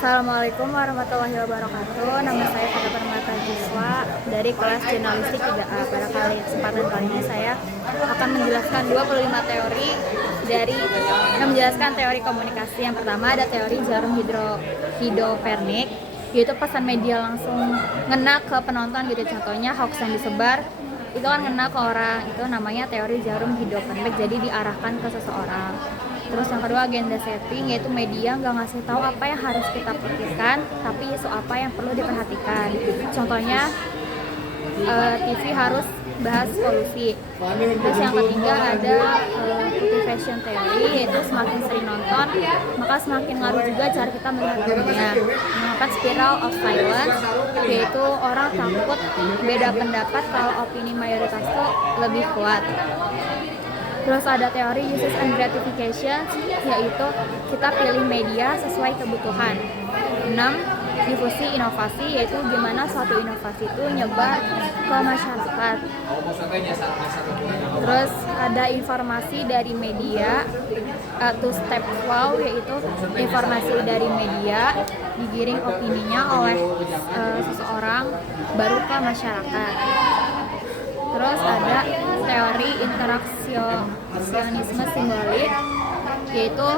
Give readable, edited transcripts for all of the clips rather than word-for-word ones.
Assalamualaikum warahmatullahi wabarakatuh. Nama saya Fata Permata Jiswa dari kelas Jurnalistik 3A. Pada kesempatan kali ini saya akan menjelaskan 25 teori teori komunikasi. Yang pertama ada teori jarum hidropernik, yaitu pesan media langsung ngena ke penonton gitu. Contohnya hoax yang disebar itu kan ngena ke orang, itu namanya teori jarum hidropernik, jadi diarahkan ke seseorang. Terus yang kedua agenda setting, yaitu media nggak ngasih tahu apa yang harus kita pikirkan, tapi isu apa yang perlu diperhatikan. Contohnya TV harus bahas polusi. Terus yang ketiga ada motivation theory, yaitu semakin sering nonton maka semakin ngaruh juga cara kita melihat dunia. Mengangkat spiral of silence, yaitu orang takut beda pendapat kalau opini mayoritas itu lebih kuat. Terus ada teori uses and gratification, yaitu kita pilih media sesuai kebutuhan. 6. Difusi inovasi, yaitu gimana suatu inovasi itu nyebar ke masyarakat. Terus ada informasi dari media, two step flow, yaitu informasi dari media digiring opininya oleh seseorang baru ke masyarakat. Terus ada teori interaksionisme simbolik, yaitu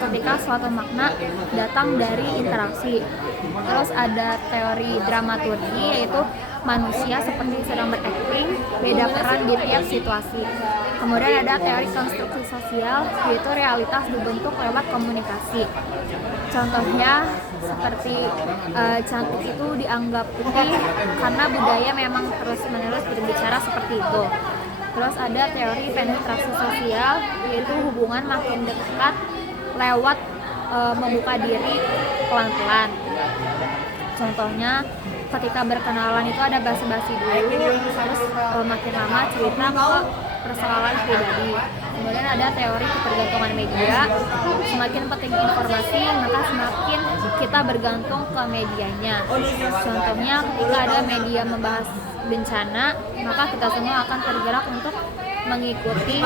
ketika suatu makna datang dari interaksi. Terus ada teori dramaturgi, yaitu manusia seperti sedang berakting, beda peran di tiap situasi. Kemudian ada teori konstruksi sosial, yaitu realitas dibentuk lewat komunikasi. Contohnya seperti cantik itu dianggap putih karena budaya memang terus-menerus berbicara seperti itu. Terus ada teori penetrasi sosial, yaitu hubungan makin dekat lewat membuka diri pelan-pelan. Contohnya ketika berkenalan itu ada basa-basi dulu, terus makin lama cerita ke persoalan pribadi. Kemudian ada teori ketergantungan media, semakin penting informasi maka semakin kita bergantung ke medianya. Contohnya ketika ada media membahas bencana, maka kita semua akan tergerak untuk mengikuti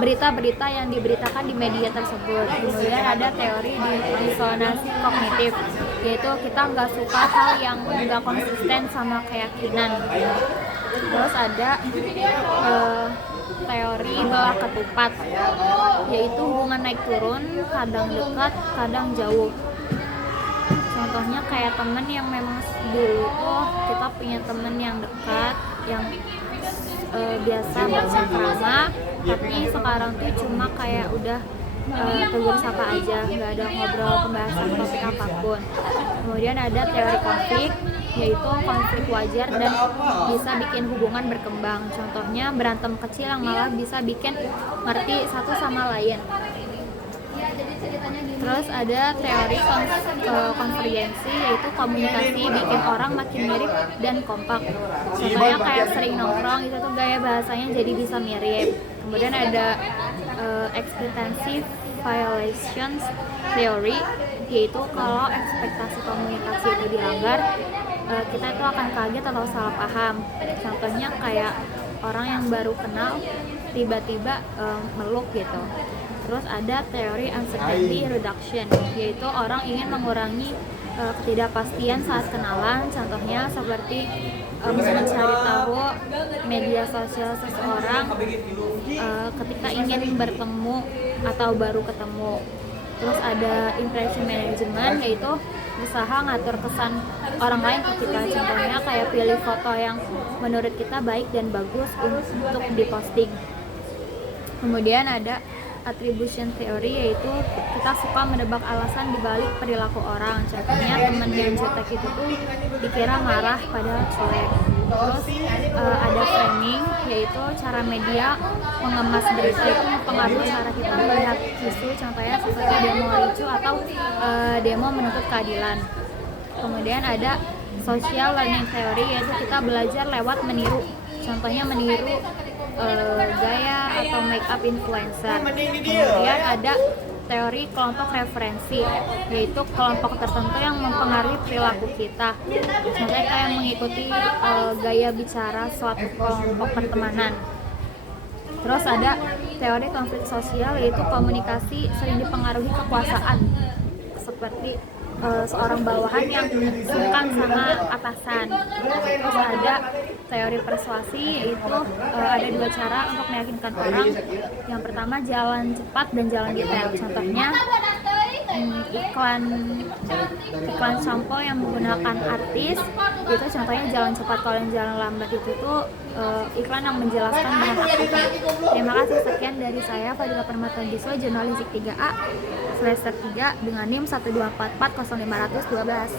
berita-berita yang diberitakan di media tersebut. Kemudian ada teori disonansi kognitif, yaitu kita nggak suka hal yang nggak konsisten sama keyakinan. Terus ada teori belah ketupat, yaitu hubungan naik turun, kadang dekat, kadang jauh. Contohnya kayak temen yang memang dulu kita punya temen yang dekat, yang biasa bercengkrama, tapi sekarang tuh cuma kayak udah tegur sapa aja, nggak ada ngobrol pembahasan topik apapun. Kemudian ada teori konflik, yaitu konflik wajar dan bisa bikin hubungan berkembang. Contohnya berantem kecil yang malah bisa bikin ngerti satu sama lain. Terus ada teori konvergensi, yaitu komunikasi bikin orang makin mirip dan kompak. Contohnya kayak sering nongkrong itu tuh gaya bahasanya jadi bisa mirip. Kemudian ada expectancy violations theory, yaitu kalau ekspektasi komunikasi itu dilanggar, kita itu akan kaget atau salah paham. Contohnya kayak orang yang baru kenal tiba-tiba meluk gitu. Terus ada teori uncertainty reduction, yaitu orang ingin mengurangi ketidakpastian saat kenalan. Contohnya seperti mencari tahu media sosial seseorang ketika ingin bertemu atau baru ketemu. Terus ada impression management, yaitu usaha ngatur kesan orang lain ke kita. Contohnya kayak pilih foto yang menurut kita baik dan bagus untuk diposting. Kemudian ada attribution theory, yaitu kita suka menebak alasan dibalik perilaku orang. Contohnya teman yang jutek itu tuh dikira marah padahal cuek. Terus ada framing, yaitu cara media mengemas berita itu mempengaruhi cara kita melihat isu. Contohnya seperti demo ricu atau demo menuntut keadilan. Kemudian ada social learning theory, yaitu kita belajar lewat meniru. Contohnya meniru gaya atau make up influencer. Kemudian ada teori kelompok referensi, yaitu kelompok tertentu yang mempengaruhi perilaku kita. Contohnya kayak mengikuti gaya bicara suatu kelompok pertemanan. Terus ada teori konflik sosial, yaitu komunikasi sering dipengaruhi kekuasaan. seperti seorang bawahan yang sungkan sama atasan. Terus ada teori persuasi, yaitu ada 2 cara untuk meyakinkan orang. Yang pertama jalan cepat dan jalan detail. Contohnya iklan sampo yang menggunakan artis itu contohnya jalan cepat. Kalau yang jalan lambat itu tuh iklan yang menjelaskan bahan aktifnya. Terima kasih, sekian dari saya Fadila Permata Giswa, jurnalistik 3A semester 3 dengan NIM 124400512.